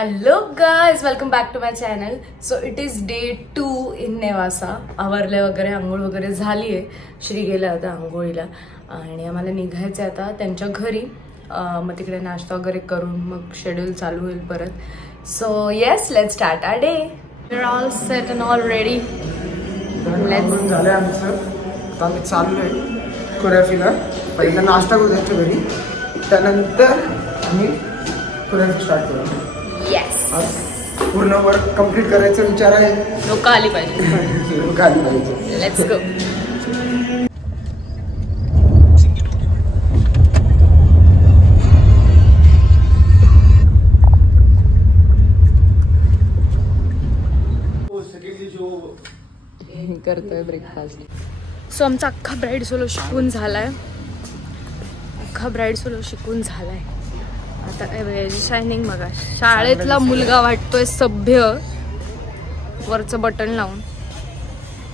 Hello guys, welcome back to my channel. So it is day 2 in Nevasa. आवरले वगैरे, आंघोळ वगैरे झालीये. श्री गेला होता आंघोळीला आणि आम्हाला निघायचं आता त्यांच्या घरी. मग तिकडे नाश्ता वगैरे करून मग शेड्यूल चालू होईल परत. So yes, let's start our day. We are all set and all ready. Let's झालं आमचं. आता आम्ही चाललोय कोरिओग्राफीला. पहिला नाश्ता करू त्यांच्या घरी, त्यानंतर आम्ही कोरिओग्राफी स्टार्ट करू. येस, आज पूर्ण वर्क कंप्लीट करायचा विचार आहे. लोक आली पाहिजे. लोक आली पाहिजे. Let's go. करतोय ब्रेकफास्ट. सो आमचा अख्खा ब्राईड सोलो शिकून झालाय. आता शायनिंग बघा. शाळेतला मुलगा वाटतोय सभ्य. वरचं बटन लावून.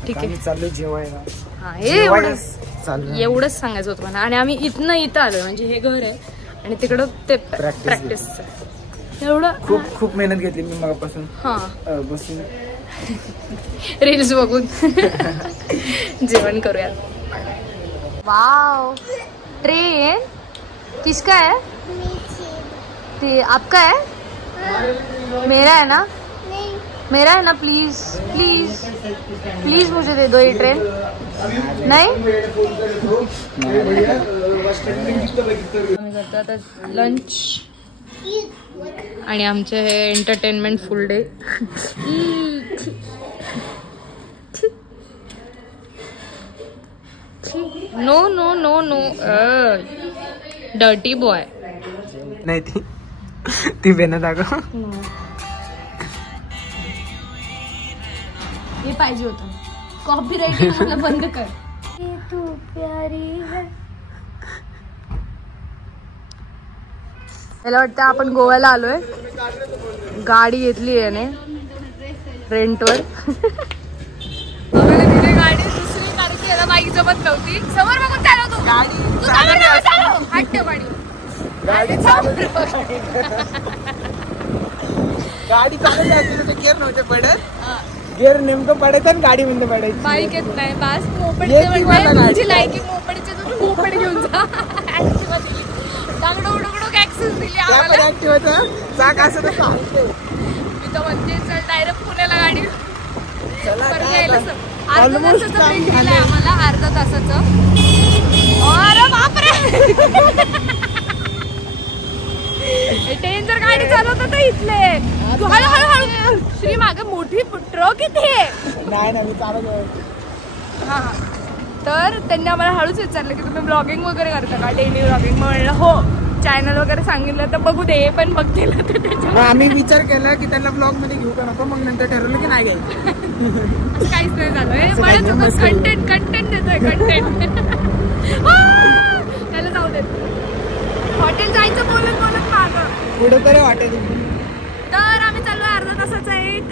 ठीक आहे, चाललोय जेवायला. हा, एवढंच सांगायचं होतं मला. आणि आम्ही इथं आलोय, म्हणजे हे घर आहे आणि तिकडं ते प्रॅक्टिस. एवढं खूप मेहनत घेतली मी मगापासून. हा, बसून रील्स बघून जेवण करूया. वाव, ट्रेन किसका है? ते आपका है? मेरा है ना? मेरा है ना? प्लीज प्लीज प्लीज मुझे दे दो ये ट्रेन. नाही, आम्ही करतो आता लंच आणि आमचे हे entertainment full day. No no no no, dirty boy. नाही ती बेना दाखव. हे पाहिजे होतं. कॉपीराइट मला बंद कर. तू प्यारी है. मला वाटतं आपण गोव्याला आलोय. गाडी घेतली आहे ने रेंटवर. गाडी दुसरी कारण की याला बाईक जमत नव्हती. समोर बघून चालव तू. गाडी चालत गेअर नव्हते पडत. गेअर नेमकं पडायचं आणि गाडी मध्ये पडायची. बाईक येत नाही. बास मोपेडची लायकी. मोपेडचे तू मोपेड घेऊन जा. ऍक्टिव्हा दिली. दागडो उडकडो ऍक्सेस दिली आम्हाला. ऍक्टिव्हाचं चाक असं तर चालते. मी तर म्हणते चल डायरेक्ट पुण्याला गाडी परत यायला. आम्हाला अर्धा तासाचं. अरे बापरे, डेंजर गाडी चालवत होता इथले. तू हळूहळू. श्री मागे मोठी ट्रक इथे. नाही ना, मी चालत. हा, तर त्यांनी आम्हाला हळूच विचारलं की तुम्ही ब्लॉगिंग वगैरे करता का, डेली ब्लॉगिंग. म्हणलं हो. चॅनल वगैरे सांगितलं तर बघू दे, पण बघतील. आम्ही विचार केला की त्यांना ब्लॉग मध्ये घेऊ का नको. मग नंतर ठरवलं की नाही घ्यायचं. काहीच नाही झालं. कंटेंट देतोय. त्याला जाऊ देत. हॉटेल जायचं बोलत मागं पुढे तरी वाटेल. तर आम्ही चाललो अर्धा तासाचा एक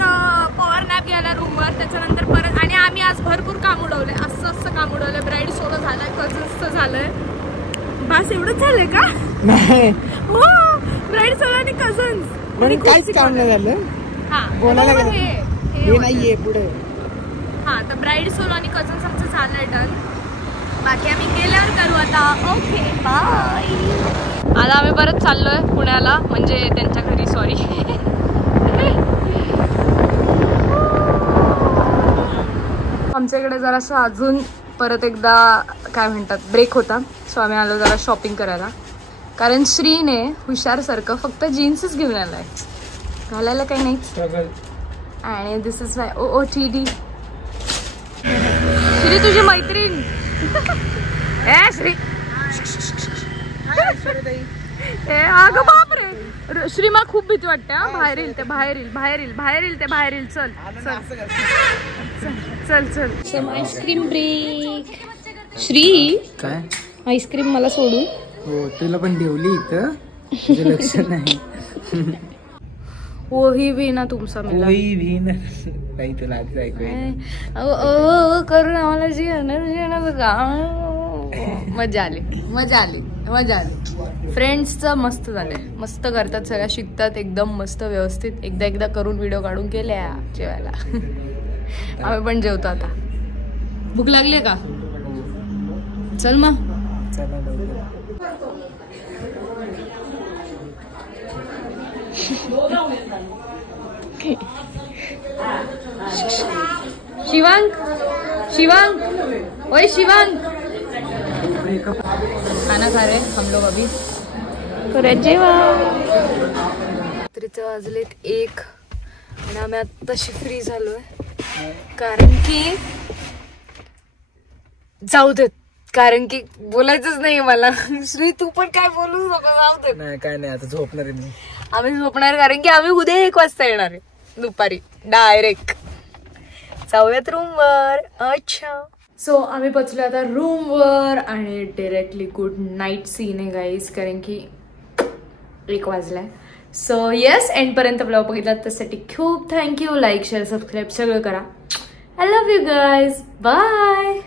पॉवर नॅप घ्यायला रूमवर. त्याच्यानंतर परत. आणि आम्ही आज भरपूर काम उडवलंय. असं काम उडवलंय. ब्राईड सोलो झालाय, कझन्सचं झालंय. बस एवढंच झालंय का? नाही, हो, ब्राईड सोलो आणि कझन्स. काहीच काम नाही झालं. हा, बोलायला हे नाहीये पुढे. हा, तर ब्राईड सोलो आणि कझन्स आमचं झालंय डन. बाकी आम्ही गेल्यावर करू आता. Okay, bye. आता आम्ही परत चाललोय पुण्याला, म्हणजे त्यांच्या घरी. सॉरी. आमच्याकडे जरासं अजून परत एकदा काय म्हणतात ब्रेक होता. सो आम्ही आलो जरा शॉपिंग करायला. कारण श्रीने हुशारसारखं फक्त जीन्सच घेऊन आलाय. घालायला काही नाही. आणि दिस इज माय OOTD. श्री तुझी मैत्रीण. श्री अगं बापरे. श्री मला खूप भीती वाटते. बाहेर येईल. चल. सम आईस्क्रीम ब्रेक. श्री काय आईस्क्रीम मला सोडून. हो, तुला पण ठेवली इथं. तुझं लक्ष नाही. वही भी ना तुमचा मिला. वही भी ना. नाही तुला आधी ऐकूया. करून आम्हाला जी एनर्जी आहे ना, मजा आली. मजा आली. फ्रेंड्सचं मस्त झालंय, मस्त करतात, सगळ्या शिकतात एकदम मस्त व्यवस्थित. एकदा करून व्हिडिओ काढून केल्या जेवायला. आम्ही पण जेवतो आता. भूक लागली का? चल मग. शिवांग, शिवांग, ओए शिवांग, खाना खा रहे हम लोग अभी. रात्रीचे वाजलेत 1 आणि आम्ही आत्ताशी फ्री झालोय, कारण की जाऊ देत, कारण की बोलायचंच नाही मला. श्री तू पण काय बोलू नको, जाऊ देत. नाही काय नाही, आता झोपणार आहे मी. आम्ही झोपणार, कारण की आम्ही उद्या 1 वाजता येणार आहे दुपारी डायरेक्ट. जाऊयात रूमवर. अच्छा, सो आम्ही पोचलो आता रूमवर आणि डायरेक्टली गुड नाईट सीन आहे गाईज, कारण की 1 वाजलाय. सो येस, एंडपर्यंत ब्लॉग बघितला त्यासाठी खूप थँक्यू. लाईक शेअर सबस्क्राईब सगळं करा. I love you guys. Bye.